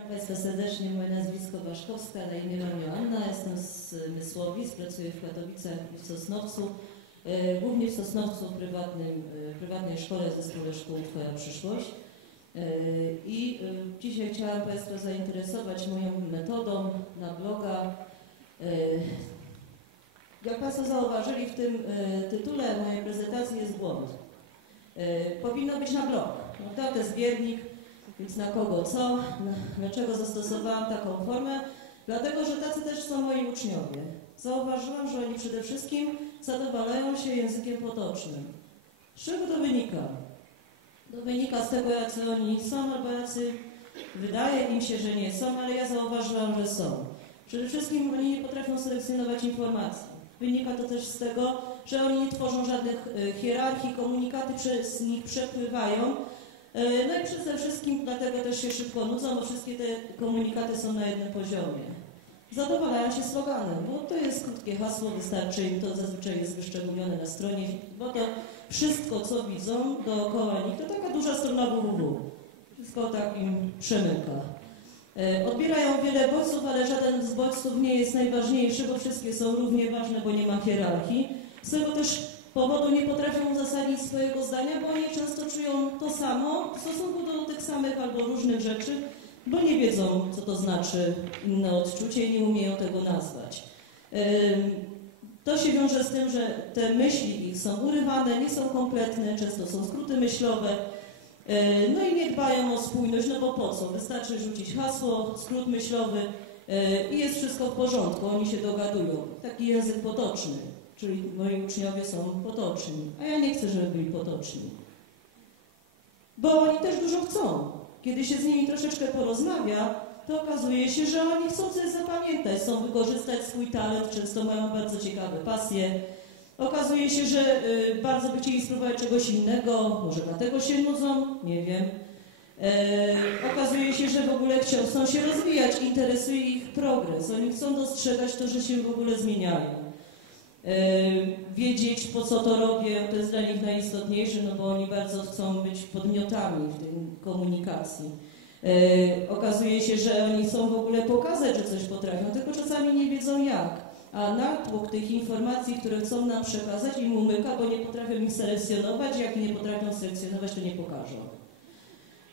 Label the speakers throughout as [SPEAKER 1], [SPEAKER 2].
[SPEAKER 1] Witam Państwa serdecznie. Moje nazwisko Waszkowska, na imię mam Joanna. Jestem z Mysłowic, pracuję w Katowicach i w Sosnowcu. E, głównie w Sosnowcu w prywatnym, e, prywatnej szkole zespole szkół Twoja przyszłość. E, I dzisiaj chciałam Państwa zainteresować moją metodą na bloga. Jak Państwo zauważyli, w tym tytule mojej prezentacji jest błąd. Powinno być na blog. No to jest zbiornik więc na kogo co, dlaczego zastosowałam taką formę? Dlatego, że tacy też są moi uczniowie. Zauważyłam, że oni przede wszystkim zadowalają się językiem potocznym. Z czego to wynika? To wynika z tego, jacy oni są, albo jacy wydaje im się, że nie są, ale ja zauważyłam, że są. Przede wszystkim oni nie potrafią selekcjonować informacji. Wynika to też z tego, że oni nie tworzą żadnych e, hierarchii, komunikaty przez nich przepływają, no i przede wszystkim dlatego też się szybko nudzą, bo wszystkie te komunikaty są na jednym poziomie. Zadowalają się sloganem, bo to jest krótkie hasło, wystarczy im, to zazwyczaj jest wyszczególnione na stronie, bo to wszystko, co widzą dookoła nich, to taka duża strona www. Wszystko tak im przemyka. E, odbierają wiele bodźców, ale żaden z bodźców nie jest najważniejszy, bo wszystkie są równie ważne, bo nie ma hierarchii. Z tego też powodu nie potrafią uzasadnić swojego zdania, bo oni często czują to samo w stosunku do tych samych albo różnych rzeczy, bo nie wiedzą, co to znaczy inne odczucie i nie umieją tego nazwać. To się wiąże z tym, że te myśli ich są urywane, nie są kompletne, często są skróty myślowe, no i nie dbają o spójność, no bo po co? Wystarczy rzucić hasło, skrót myślowy i jest wszystko w porządku, oni się dogadują. Taki język potoczny czyli moi uczniowie są potoczni, a ja nie chcę, żeby byli potoczni. Bo oni też dużo chcą. Kiedy się z nimi troszeczkę porozmawia, to okazuje się, że oni chcą coś zapamiętać, chcą wykorzystać swój talent, często mają bardzo ciekawe pasje. Okazuje się, że y, bardzo by chcieli spróbować czegoś innego, może dlatego się nudzą, nie wiem. E, okazuje się, że w ogóle chcą się rozwijać, interesuje ich progres. Oni chcą dostrzegać to, że się w ogóle zmieniają. E, wiedzieć, po co to robię, to jest dla nich najistotniejsze, no bo oni bardzo chcą być podmiotami w tej komunikacji. E, okazuje się, że oni chcą w ogóle pokazać, że coś potrafią, tylko czasami nie wiedzą jak. A natłok tych informacji, które chcą nam przekazać, im umyka, bo nie potrafią ich selekcjonować. Jak nie potrafią selekcjonować, to nie pokażą.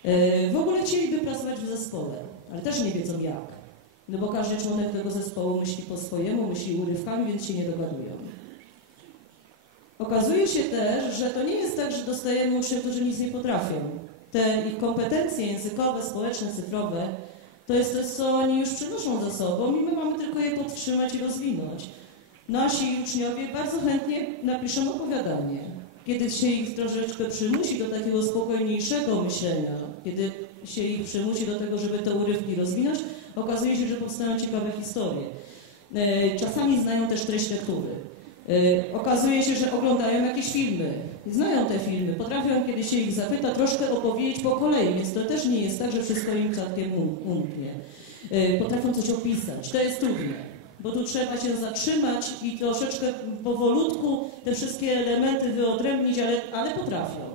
[SPEAKER 1] E, w ogóle chcieliby pracować w zespole, ale też nie wiedzą jak. No bo każdy członek tego zespołu myśli po swojemu, myśli urywkami, więc się nie dogadują. Okazuje się też, że to nie jest tak, że dostajemy uczniów, którzy nic nie potrafią. Te ich kompetencje językowe, społeczne, cyfrowe, to jest coś, co oni już przynoszą ze sobą i my mamy tylko je podtrzymać i rozwinąć. Nasi uczniowie bardzo chętnie napiszą opowiadanie. Kiedy się ich troszeczkę przymusi do takiego spokojniejszego myślenia, kiedy się ich przymusi do tego, żeby te urywki rozwinąć, okazuje się, że powstają ciekawe historie. E, czasami znają też treść lektury. E, okazuje się, że oglądają jakieś filmy, znają te filmy, potrafią, kiedy się ich zapyta, troszkę opowiedzieć po kolei, więc to też nie jest tak, że wszystko im całkiem um, umknie. E, potrafią coś opisać, to jest trudne, bo tu trzeba się zatrzymać i troszeczkę powolutku te wszystkie elementy wyodrębnić, ale, ale potrafią.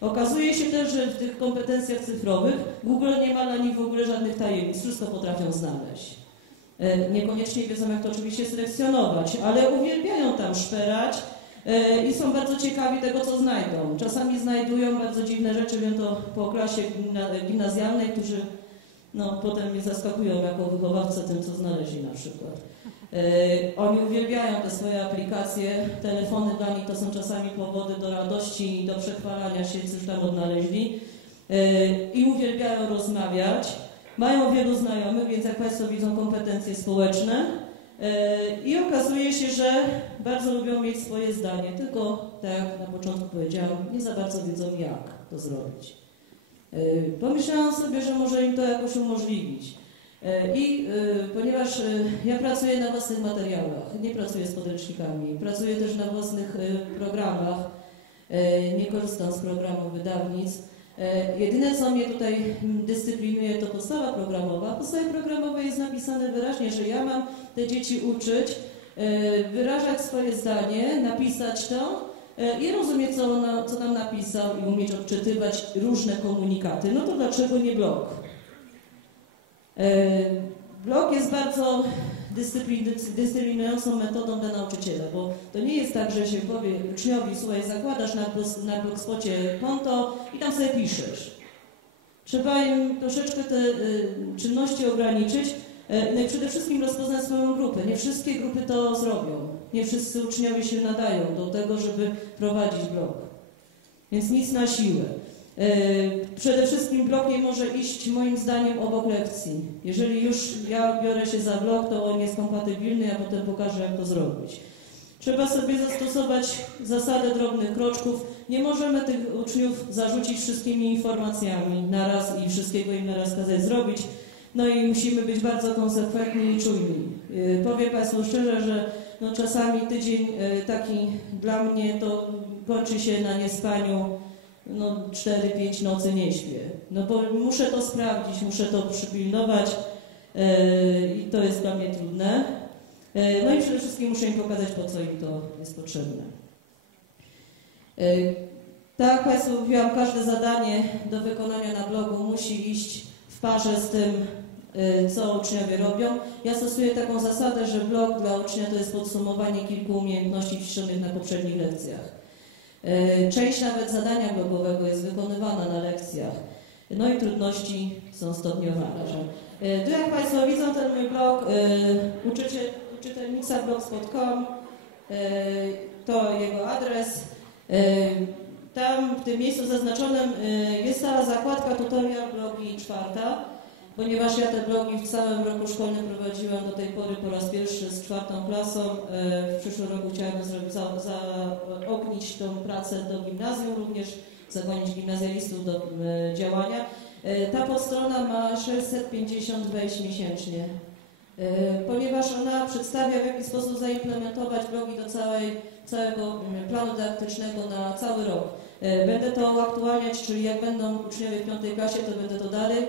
[SPEAKER 1] Okazuje się też, że w tych kompetencjach cyfrowych Google nie ma dla nich w ogóle żadnych tajemnic, wszystko potrafią znaleźć. E, niekoniecznie wiedzą, jak to oczywiście selekcjonować, ale uwielbiają tam szperać e, i są bardzo ciekawi tego, co znajdą. Czasami znajdują bardzo dziwne rzeczy, wiem to po klasie gimnazjalnej, którzy no, potem mnie zaskakują jako wychowawca tym, co znaleźli na przykład. E, oni uwielbiają te swoje aplikacje, telefony dla nich to są czasami powody do radości i do przechwalania się, coś tam odnaleźli. E, I uwielbiają rozmawiać. Mają wielu znajomych, więc jak Państwo widzą kompetencje społeczne. E, I okazuje się, że bardzo lubią mieć swoje zdanie, tylko tak jak na początku powiedziałam, nie za bardzo wiedzą jak to zrobić. Pomyślałam sobie, że może im to jakoś umożliwić. E, I e, ponieważ e, ja pracuję na własnych materiałach, nie pracuję z podręcznikami, pracuję też na własnych programach, nie korzystam z programów wydawnictw. Jedyne, co mnie tutaj dyscyplinuje, to podstawa programowa. W podstawie programowej jest napisane wyraźnie, że ja mam te dzieci uczyć, wyrażać swoje zdanie, napisać to i rozumieć, co, ona, co tam napisał i umieć odczytywać różne komunikaty. No to dlaczego nie blog? E, blog jest bardzo dyscyplinującą metodą dla nauczyciela, bo to nie jest tak, że się powie uczniowi, słuchaj, zakładasz na, na blogspocie konto i tam sobie piszesz. Trzeba im troszeczkę te y, czynności ograniczyć, e, no i przede wszystkim rozpoznać swoją grupę. Nie wszystkie grupy to zrobią. Nie wszyscy uczniowie się nadają do tego, żeby prowadzić blog. Więc nic na siłę. E, przede wszystkim blok nie może iść moim zdaniem obok lekcji. Jeżeli już ja biorę się za blok, to on jest kompatybilny, ja potem pokażę jak to zrobić. Trzeba sobie zastosować zasadę drobnych kroczków. Nie możemy tych uczniów zarzucić wszystkimi informacjami na raz i wszystkiego im na raz kazać zrobić. No i musimy być bardzo konsekwentni i czujni. E, powiem Państwu szczerze, że no czasami tydzień e, taki dla mnie to kończy się na niespaniu no 4-5 nocy nie śpię. No bo muszę to sprawdzić, muszę to przypilnować yy, i to jest dla mnie trudne. Yy, no i przede wszystkim muszę im pokazać, po co im to jest potrzebne. Tak jak Państwu mówiłam, każde zadanie do wykonania na blogu musi iść w parze z tym, co uczniowie robią. Ja stosuję taką zasadę, że blog dla ucznia to jest podsumowanie kilku umiejętności ćwiczonych na poprzednich lekcjach. E, część nawet zadania blogowego jest wykonywana na lekcjach. No i trudności są stopniowane. Tu jak Państwo widzą ten mój blog, e, uczyciel, uczytelnica blogspot.com, e, to jego adres. Tam w tym miejscu zaznaczonym jest cała zakładka tutorial blogi czwarta ponieważ ja te blogi w całym roku szkolnym prowadziłam do tej pory po raz pierwszy z czwartą klasą. E, w przyszłym roku chciałabym zrobić, za, tą pracę do gimnazjum również, zagonić gimnazjalistów do e, działania. E, ta podstrona ma 650 wejść miesięcznie, ponieważ ona przedstawia w jaki sposób zaimplementować blogi do całej, całego planu dydaktycznego na cały rok. Będę to uaktualniać, czyli jak będą uczniowie w piątej klasie, to będę to dalej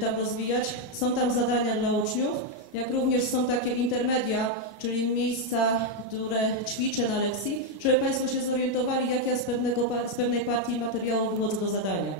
[SPEAKER 1] tam rozwijać. Są tam zadania dla uczniów, jak również są takie intermedia, czyli miejsca, które ćwiczę na lekcji, żeby Państwo się zorientowali, jak ja z, pewnego, z pewnej partii materiału wychodzę do zadania.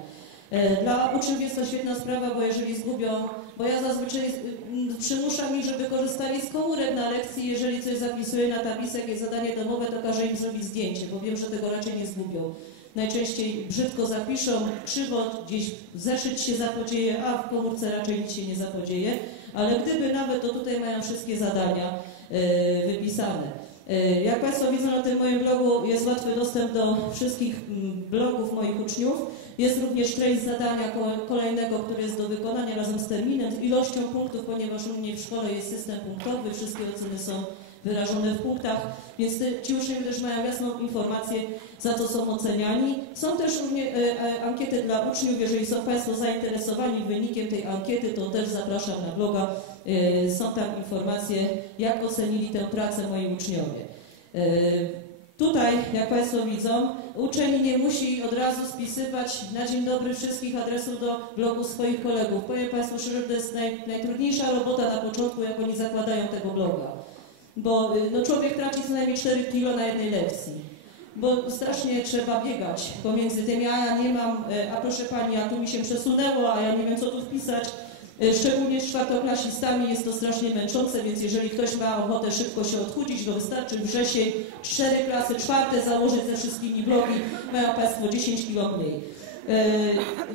[SPEAKER 1] Y, dla uczniów jest to świetna sprawa, bo jeżeli zgubią, bo ja zazwyczaj y, przymuszam ich, żeby korzystali z komórek na lekcji, jeżeli coś zapisuję na tablicy, jakieś zadanie domowe, to każę im zrobić zdjęcie, bo wiem, że tego raczej nie zgubią najczęściej brzydko zapiszą, krzywo gdzieś zeszyć się zapodzieje, a w komórce raczej nic się nie zapodzieje, ale gdyby nawet, to tutaj mają wszystkie zadania y, wypisane. Y, jak Państwo widzą na tym moim blogu jest łatwy dostęp do wszystkich mm, blogów moich uczniów. Jest również treść zadania kolejnego, które jest do wykonania razem z terminem, ilością punktów, ponieważ u mnie w szkole jest system punktowy, wszystkie oceny są wyrażone w punktach, więc te, ci uczniowie też mają jasną informację, za co są oceniani. Są też również e, e, ankiety dla uczniów, jeżeli są Państwo zainteresowani wynikiem tej ankiety, to też zapraszam na bloga. E, są tam informacje, jak ocenili tę pracę moi uczniowie. E, Tutaj, jak Państwo widzą, uczeń nie musi od razu spisywać na dzień dobry wszystkich adresów do blogu swoich kolegów. Powiem Państwu szczerze, że to jest naj, najtrudniejsza robota na początku, jak oni zakładają tego bloga bo y, no, człowiek traci co najmniej 4 kilo na jednej lekcji. Bo strasznie trzeba biegać pomiędzy tym, ja, ja nie mam, y, a proszę Pani, a tu mi się przesunęło, a ja nie wiem co tu wpisać. Y, szczególnie z czwartoklasistami jest to strasznie męczące, więc jeżeli ktoś ma ochotę szybko się odchudzić, to wystarczy wrzesień, cztery klasy, czwarte założyć ze wszystkimi blogi, mają Państwo 10 kilo mniej.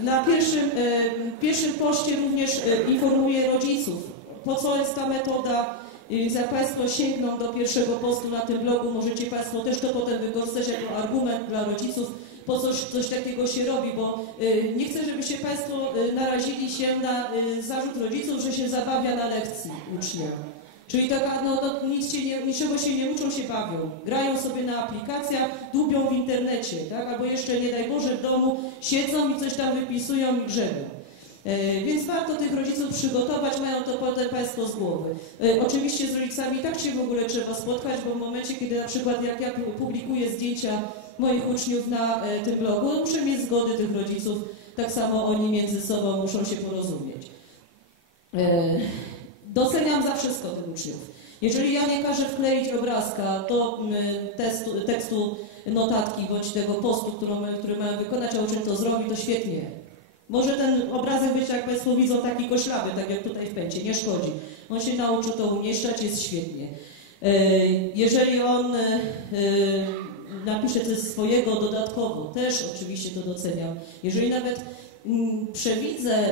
[SPEAKER 1] Na pierwszym, pierwszym poście również informuję rodziców, po co jest ta metoda, jak Państwo sięgną do pierwszego postu na tym blogu, możecie Państwo też to potem wykorzystać jako argument dla rodziców, po coś, coś takiego się robi, bo y, nie chcę, żebyście Państwo y, narazili się na y, zarzut rodziców, że się zabawia na lekcji ucznia. Czyli taka, no, no nic się nie, niczego się nie uczą, się bawią. Grają sobie na aplikacjach, dubią w internecie, tak? Albo jeszcze, nie daj Boże, w domu siedzą i coś tam wypisują i grzebią. E, więc warto tych rodziców przygotować, mają to potem Państwo z głowy. E, oczywiście z rodzicami tak się w ogóle trzeba spotkać, bo w momencie, kiedy na przykład jak ja publikuję zdjęcia moich uczniów na e, tym blogu, muszę mieć zgody tych rodziców, tak samo oni między sobą muszą się porozumieć. Doceniam za wszystko tych uczniów. Jeżeli ja nie każę wkleić obrazka do testu, tekstu notatki bądź tego postu, który mają wykonać, a uczeń to zrobi, to świetnie Może ten obrazek być, jak Państwo widzą, taki koślawy, tak jak tutaj w pęcie, nie szkodzi. On się nauczy to umieszczać, jest świetnie. E, Jeżeli on e, e, napisze coś swojego dodatkowo, też oczywiście to doceniam. Jeżeli nawet mm, przewidzę,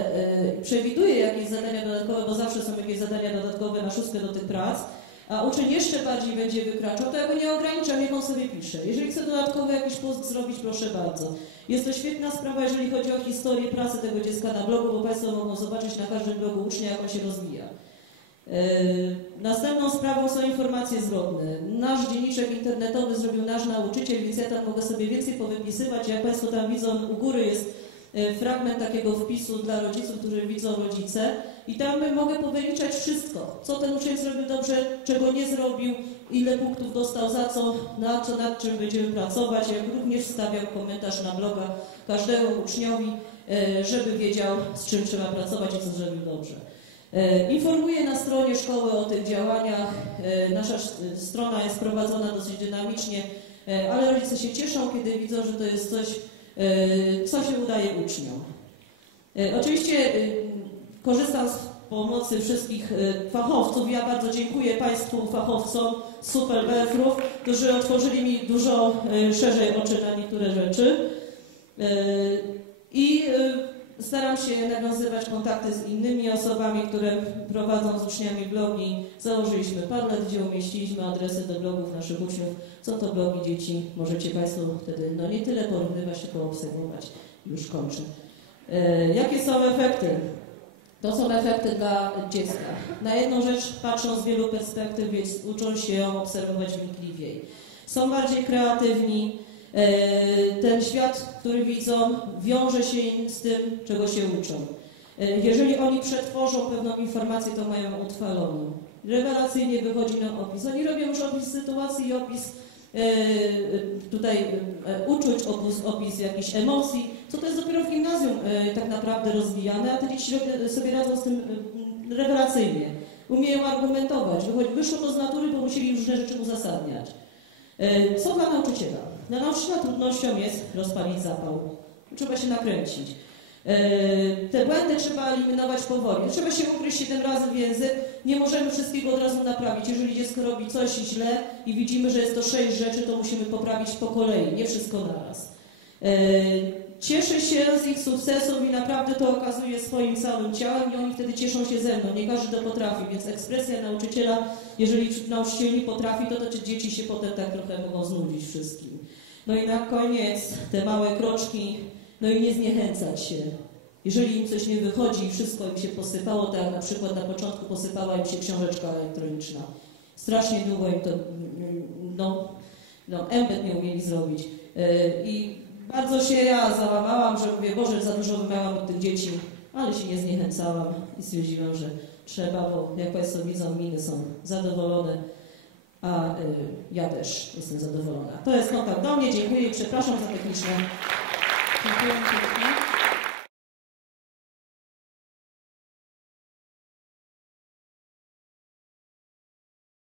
[SPEAKER 1] przewiduję jakieś zadania dodatkowe, bo zawsze są jakieś zadania dodatkowe na szóstkę do tych prac, a uczeń jeszcze bardziej będzie wykraczał, to ja go nie ograniczam, niech on sobie pisze. Jeżeli chce dodatkowo jakiś post zrobić, proszę bardzo. Jest to świetna sprawa, jeżeli chodzi o historię pracy tego dziecka na blogu, bo Państwo mogą zobaczyć na każdym blogu ucznia, jak on się rozwija. Yy, Następną sprawą są informacje zwrotne. Nasz dzienniczek internetowy zrobił nasz nauczyciel, więc ja tam mogę sobie więcej powypisywać. Jak Państwo tam widzą, u góry jest yy, fragment takiego wpisu dla rodziców, którzy widzą rodzice. I tam mogę powyliczać wszystko, co ten uczeń zrobił dobrze, czego nie zrobił, ile punktów dostał za co, na co, nad czym będziemy pracować. Jak również wstawiam komentarz na bloga każdemu uczniowi, yy, żeby wiedział, z czym trzeba pracować i co zrobił dobrze. E, Informuję na stronie szkoły o tych działaniach. E, Nasza sz- strona jest prowadzona dosyć dynamicznie, e, ale rodzice się cieszą, kiedy widzą, że to jest coś, e, co się udaje uczniom. E, Oczywiście e, korzystam z pomocy wszystkich e, fachowców. Ja bardzo dziękuję Państwu fachowcom z Superwerfrów, którzy otworzyli mi dużo e, szerzej oczy na niektóre rzeczy. E, I Staram się nawiązywać kontakty z innymi osobami, które prowadzą z uczniami blogi. Założyliśmy Padlet, gdzie umieściliśmy adresy do blogów naszych uczniów. Są to blogi dzieci. Możecie Państwo wtedy no nie tyle porównywać, tylko obserwować. Już kończę. Jakie są efekty? To są efekty dla dziecka. Na jedną rzecz patrzą z wielu perspektyw, więc uczą się obserwować wnikliwiej. Są bardziej kreatywni, E, ten świat, który widzą, wiąże się z tym, czego się uczą. E, Jeżeli oni przetworzą pewną informację, to mają ją utrwaloną. Rewelacyjnie wychodzi nam opis. Oni robią już opis sytuacji i opis tutaj e, uczuć, opis, opis jakichś emocji, co to jest dopiero w gimnazjum e, tak naprawdę rozwijane, a te dzieci sobie radzą z tym e, rewelacyjnie. Umieją argumentować. Wychodzi- Wyszło to z natury, bo musieli różne rzeczy uzasadniać. E, Co dla nauczyciela? Dla nauczyciela trudnością jest rozpalić zapał. Trzeba się nakręcić. E, Te błędy trzeba eliminować powoli. Trzeba się ugryźć 7 razy w język. Nie możemy wszystkiego od razu naprawić. Jeżeli dziecko robi coś źle i widzimy, że jest to 6 rzeczy, to musimy poprawić po kolei, nie wszystko naraz. E, Cieszę się z ich sukcesów i naprawdę to okazuje swoim całym ciałem i oni wtedy cieszą się ze mną. Nie każdy to potrafi, więc ekspresja nauczyciela, jeżeli nauczyciel nie potrafi, to, to te dzieci się potem tak trochę mogą znudzić wszystkim. No i na koniec te małe kroczki, no i nie zniechęcać się. Jeżeli im coś nie wychodzi i wszystko im się posypało, tak jak na przykład na początku posypała im się książeczka elektroniczna. Strasznie długo im to, no, no embed nie umieli zrobić. Yy, I bardzo się ja załamałam, że mówię, Boże, za dużo wymagałam od tych dzieci, ale się nie zniechęcałam i stwierdziłam, że trzeba, bo jak Państwo widzą, miny są zadowolone, a y, ja też jestem zadowolona. To jest kontakt do mnie, dziękuję i przepraszam za techniczne. Dziękuję pięknie.